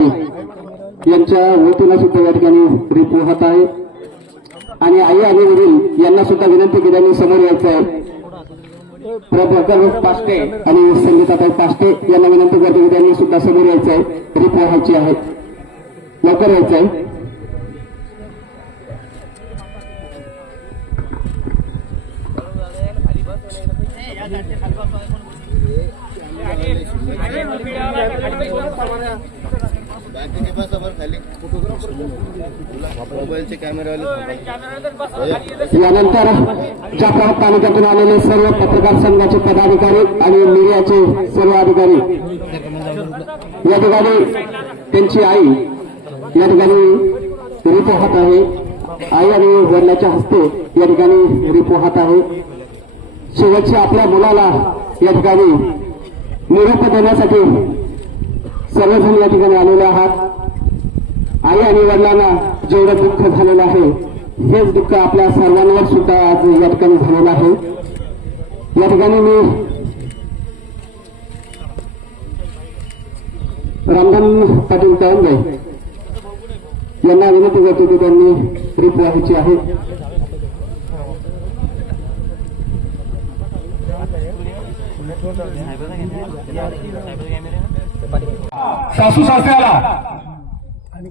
यांच्या वतीनं सुद्धा या ठिकाणी रिप होत आहे आणि आई आणि वडील यांना सुद्धा विनंती केल्याने समोर यायचं आहे प्रभाकर पाष्टे आणि संगीताताई पाष्टे यांना विनंती करतो की त्यांनी सुद्धा समोर यायचं आहे रिप व्हायची आहे लवकर यायचं आहे यानंतर जाफराबाद तालुक्यातून आलेले सर्व पत्रकार संघाचे पदाधिकारी आणि मीडियाचे सर्व अधिकारी या ठिकाणी त्यांची आई या ठिकाणी रिपो हात आहे. आई आणि वडिलाच्या हस्ते या ठिकाणी रिपो हात आहे. शेवटच्या आपल्या मुलाला या ठिकाणी निरोप देण्यासाठी सर्वजण या ठिकाणी आलेले आहात. आई आणि वडिलांना जेवढं दुःख झालेलं आहे हेच दुःख आपल्या सर्वांवर सुद्धा आज या ठिकाणी झालेलं आहे. या ठिकाणी मी रामधन पाटील कळंबे यांना विनंती करतो की त्यांनी ट्रिप व्हायची आहे. सासू सासऱ्याला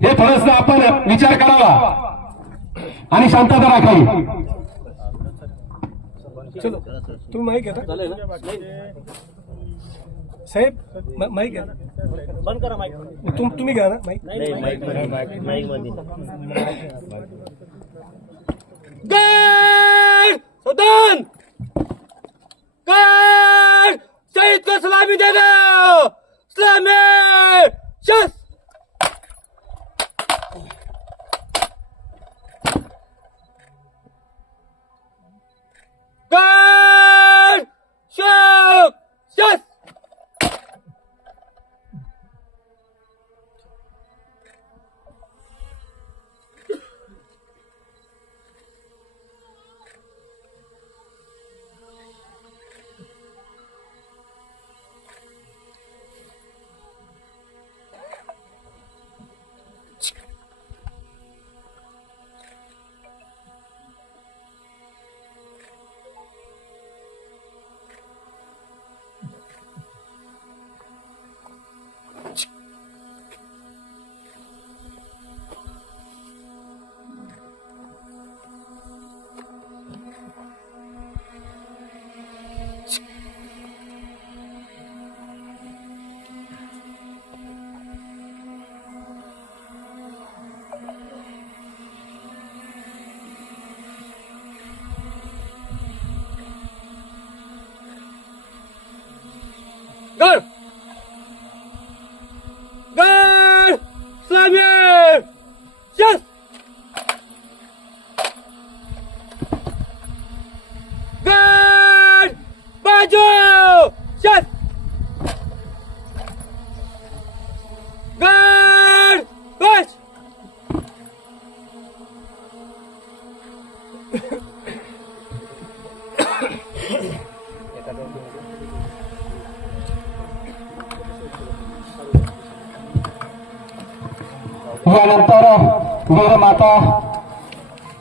हे थोडस आपण विचार करावा. आणि शांतता राखावी. तुम्ही माईक घेता? साहेब माईक घ्या बंद करा माईक तुम तुम्ही घ्या ना माईक सदन कर शहीद को सलामी दे दो सलामी शस कर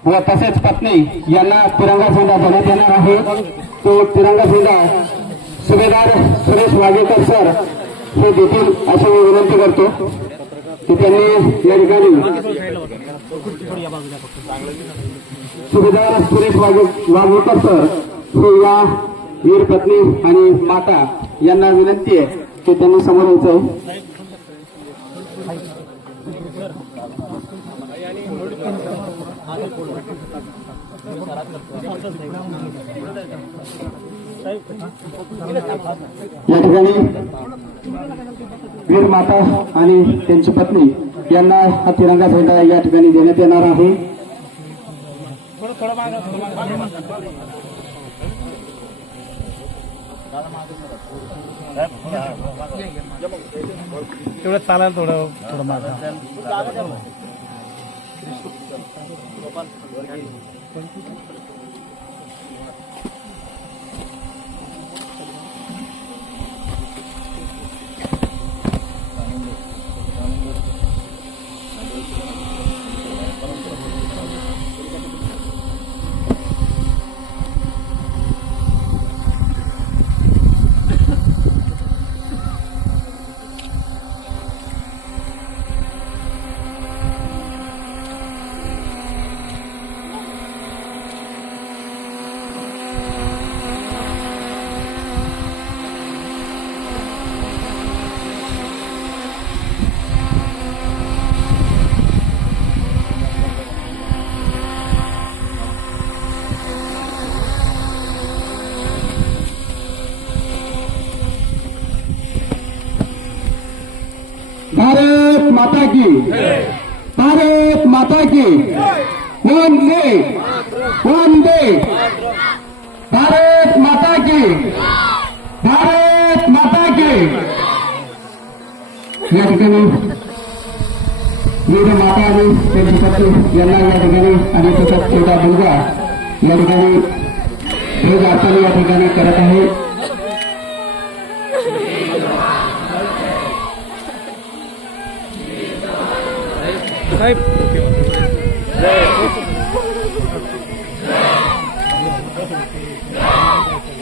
व तसेच पत्नी यांना तिरंगा झेंडा देण्यात येणार आहे. तो तिरंगा झेंडा सुभेदार सुरेश वाघेकर सर हे देतील अशी मी विनंती करतो की त्यांनी या ठिकाणी सुभेदार सुरेश वाघे वाघेकर सर हे या वीर पत्नी आणि माता यांना विनंती आहे की त्यांनी समोर यायचं आहे. या ठिकाणी वीर माता आणि त्यांची पत्नी यांना हा तिरंगा झेंडा या ठिकाणी देण्यात येणार आहे. तेवढं चालायला थोडं थोडं cuánto? माता की। भारत माता की। वंदे। वंदे। भारत माता की। भारत माता की। या ठिकाणी वीर माता आणि त्यांची पत्नी यांना या ठिकाणी आणि त्याचा छोटा मुलगा या ठिकाणी ध्वज अर्पण या ठिकाणी करत आहे.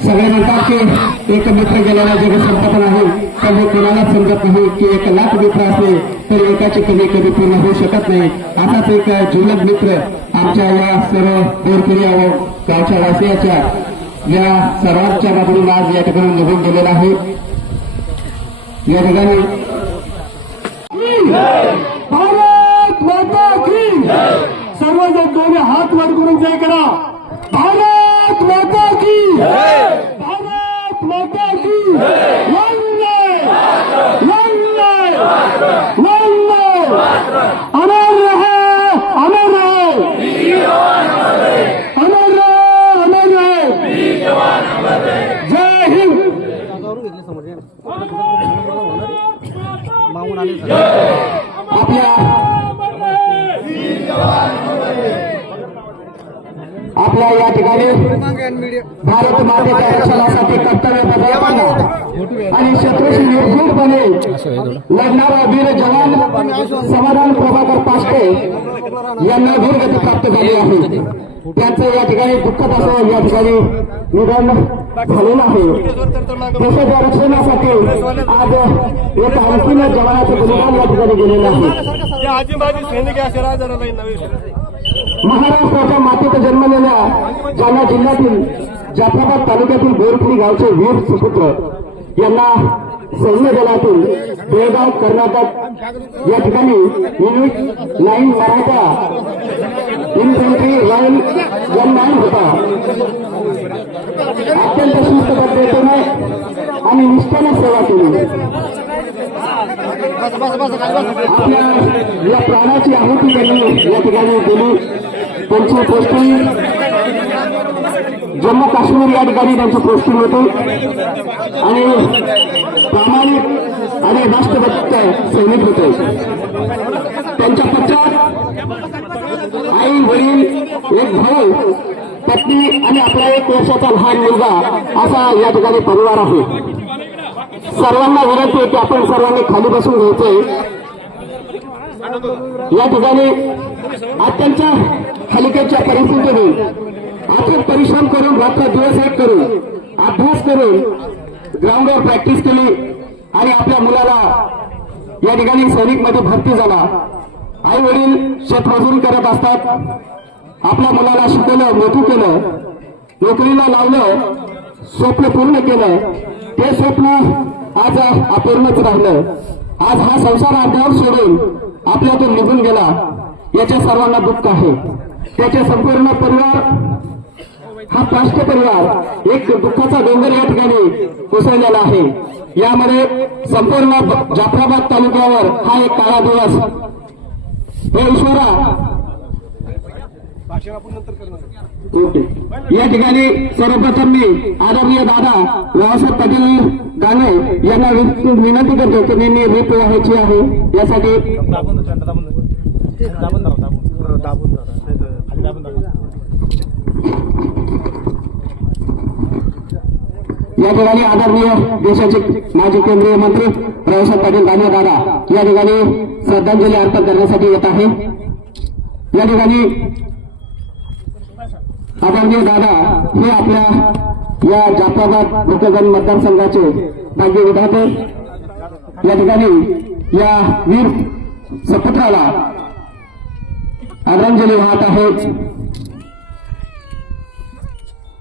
सगळे म्हणतात की एक मित्र गेलेला जग संपत नाही पण हे कोणालाच समजत नाही की एक लाख मित्र असले तर एकाची कमी कधी पूर्ण होऊ शकत नाही. असाच एक जिल्हक मित्र आमच्या या सर्व बोरखेडी व गावच्या वासियाच्या या सर्वांच्या बाबतीत आज या ठिकाणी निघून गेलेला आहे. या ठिकाणी भारत माता की सर्वजण दोन्ही हात वर करून जय करा. भारत माता की भारत माता की वंदे वंदे आपल्या या ठिकाणी भारत मातेच्या रक्षणासाठी कर्तव्य बजावताना आणि शत्रूशी निर्भीडपणे लढणारा वीर जवान समाधान प्रभाकर पाष्टे यांना वीरगती प्राप्त झाली आहे. त्यांचं या ठिकाणी दुःखद असं या ठिकाणी निधन झालेलं आहे. देशाच्या रक्षणासाठी आज एक आणखीन जवानाचं बलिदान या ठिकाणी गेलेलं आहे. महाराष्ट्राच्या मातीत जन्मलेल्या जालना जिल्ह्यातील जाफराबाद तालुक्यातील बोरपुरी गावचे वीर सुपुत्र यांना सैन्य दलातून बेळगाव कर्नाटक या ठिकाणी unit nine Maratha infantry line one nine होता. अत्यंत शिस्तबद्धतेने आणि निष्ठाने सेवा केली. आपल्या या प्राणाची आहुती त्यांनी या ठिकाणी दिली. त्यांची पोस्टिंग जम्मू काश्मीर या ठिकाणी त्यांचं पोस्टिंग होतं आणि प्रामाणिक आणि राष्ट्रभक्त सैनिक होते. त्यांच्या पत्रात आई वडील एक भाऊ पत्नी आणि आपला एक वर्षाचा लहान मुलगा असा या ठिकाणी परिवार आहे. सर्वांना विनंती आहे की आपण सर्वांनी खाली बसून घ्यायचंय. या ठिकाणी अत्यंत हलक्याच्या परिस्थितीने अथक परिश्रम करून रात्र दिवस एक करून अभ्यास करून ग्राउंडवर प्रॅक्टिस केली आणि आपल्या मुलाला या ठिकाणी सैनिकमध्ये भरती झाला. आई वडील शेतमजुरी करत असतात. आपल्या मुलाला शिकवलं मोठं केलं नोकरीला लावलं स्वप्न पूर्ण केलं. ते स्वप्न आज अपूर्णच राहिलं. आज हा संसार अद्याप सोडून आपल्यातून निघून गेला. याच्या सर्वांना दुःख आहे. त्याचे संपूर्ण परिवार हा काष्ट परिवार एक दुःखाचा डोंगर या ठिकाणी कोसळलेला आहे यामध्ये संपूर्ण जाफराबाद तालुक्यावर हा एक काळा दिवस हे ईश्वरा ओके. या ठिकाणी सर्वप्रथम मी आदरणीय दादा रावसाहेब पाटील गाणे यांना विनंती करतो की मी रीप व्हायची आहे यासाठी दाबून दाबून या ठिकाणी आदरणीय देशाचे माजी केंद्रीय मंत्री रावसाहेब पाटील दानवे दादा या ठिकाणी श्रद्धांजली अर्पण करण्यासाठी येत आहे. या ठिकाणी आदरणीय दादा हे आपल्या या जाफराबाद भक्तगण मतदारसंघाचे भाग्य विधाते. या ठिकाणी या वीर सपुत्राला आदरांजली वाहत आहेत.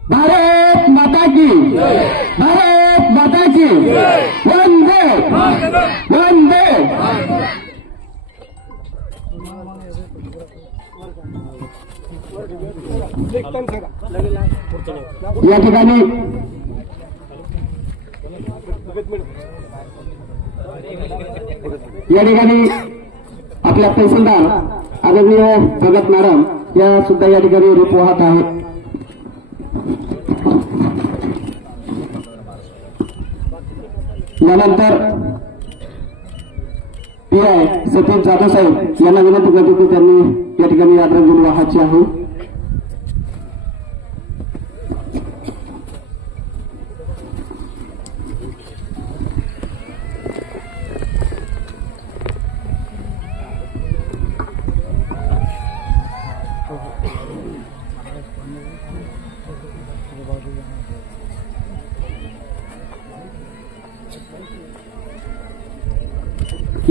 भारत माता की भारत माता की वंदे। वंदे। या ठिकाणी या ठिकाणी आपल्या तहसीलदार आदरणीय भगत नारायण या सुद्धा या ठिकाणी रूप वाहत आहेत. यानंतर पी आय सतीश जाधव साहेब यांना विनंती करतो की त्यांनी या ठिकाणी यात्रा घेऊन वाहायची आहे.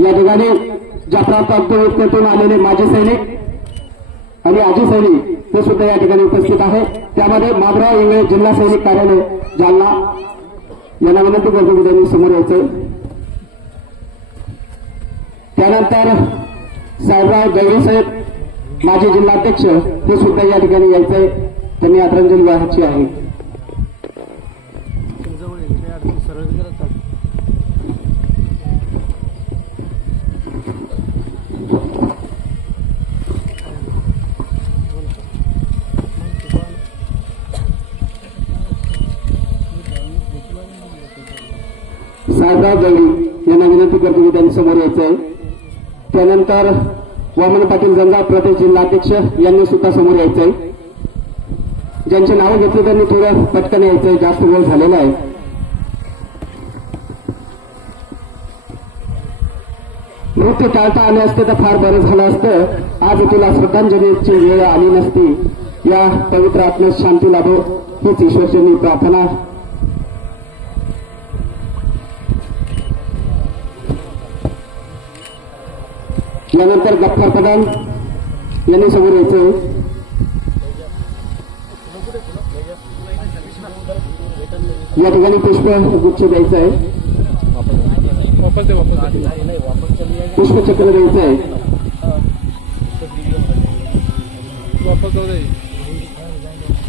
या ठिकाणी जाफरा तालुक्यातून आलेले माजी सैनिक आणि आजी सैनिक ते सुद्धा या ठिकाणी उपस्थित आहे. त्यामध्ये माधवराव इंगळे जिल्हा सैनिक कार्यालय जालना. यांना विनंती करतो की त्यांनी समोर यायचं. त्यानंतर साहेबराव गौरी साहेब माजी जिल्हाध्यक्ष ते सुद्धा या ठिकाणी यायचंय. त्यांनी आदरांजली वाहायची आहे. साहेबराव गवळी यांना विनंती करतो की त्यांनी समोर यायचं आहे त्यानंतर वामन पाटील गंगा प्रदेश जिल्हाध्यक्ष यांनी सुद्धा समोर यायचं आहे ज्यांची नावं घेतली त्यांनी थोडं पटकन यायचं आहे जास्त वेळ झालेला आहे. नृत्य टाळता आले असते तर फार बरं झालं असतं. आज तुला श्रद्धांजलीची वेळ आली नसती. या पवित्र आत्म्यास शांती लाभो. हीच ईश्वरचरणी प्रार्थना. यानंतर गफ्फार कदम यांनी समोर यायचं. या ठिकाणी पुष्प गुच्छ द्यायचं आहे. पुष्पचक्र द्यायचं आहे.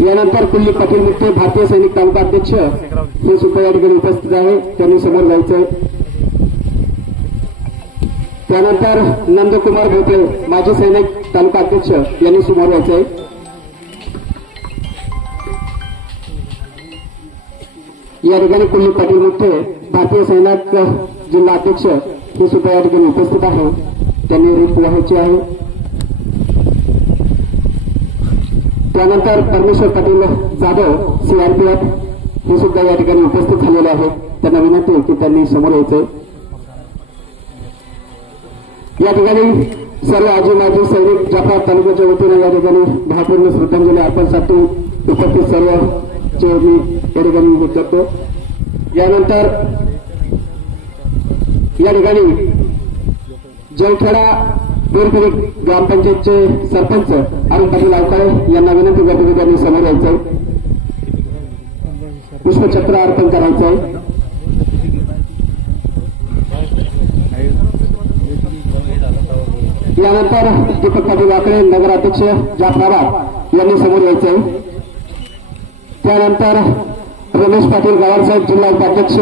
यानंतर कुल्ली पाटील मुख्य भारतीय सैनिक तालुका अध्यक्ष हे सुद्धा या ठिकाणी उपस्थित आहे. त्यांनी समोर जायचं आहे. त्यानंतर नंदकुमार भोते माजी सैनिक तालुका अध्यक्ष यांनी समोर यायचंय. या ठिकाणी कुल्ली पाटील मुख्य भारतीय सैनिक जिल्हा अध्यक्ष हे सुद्धा या ठिकाणी उपस्थित आहे. त्यांनी रूप व्हायची आहे. त्यानंतर परमेश्वर पाटील जाधव सीआरपीएफ हे सुद्धा या ठिकाणी उपस्थित झालेले आहेत. त्यांना विनंती आहे की त्यांनी समोर यायचंय. या ठिकाणी सर्व आजी माजी सैनिक जाफरा तालुक्याच्या वतीनं या ठिकाणी भावपूर्ण श्रद्धांजली अर्पणसाठी उपस्थित सर्वचे मी या ठिकाणी करतो. यानंतर या ठिकाणी जवखेडा बोरखेडी ग्रामपंचायतचे सरपंच अरुण पाटील आवकाळे यांना विनंती करतो की त्यांनी समोर यायचंय. पुष्पचक्र अर्पण करायचंय. यानंतर दीपक पाटील वाकडे नगराध्यक्ष जाफराबाद यांनी समोर यायचंय त्यानंतर रमेश पाटील गवारसाहेब जिल्हा उपाध्यक्ष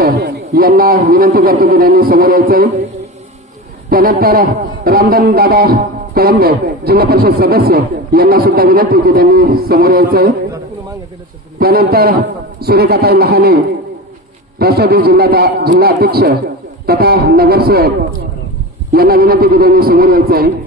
यांना विनंती करतो की त्यांनी समोर यायचंय त्यानंतर रामधन दादा कळंबे जिल्हा परिषद सदस्य यांना सुद्धा विनंती की त्यांनी समोर यायचंय त्यानंतर सूर्यकाताई लहाने राष्ट्रवादी जिल्हा जिल्हा अध्यक्ष तथा नगरसेवक यांना विनंती की त्यांनी समोर यायचं. आहे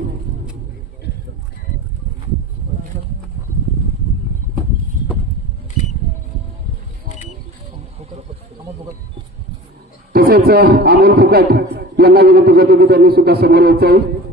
तसेच अमोल फुकट यांना विनंती करतो की त्यांनी सुद्धा समोर यायचं आहे.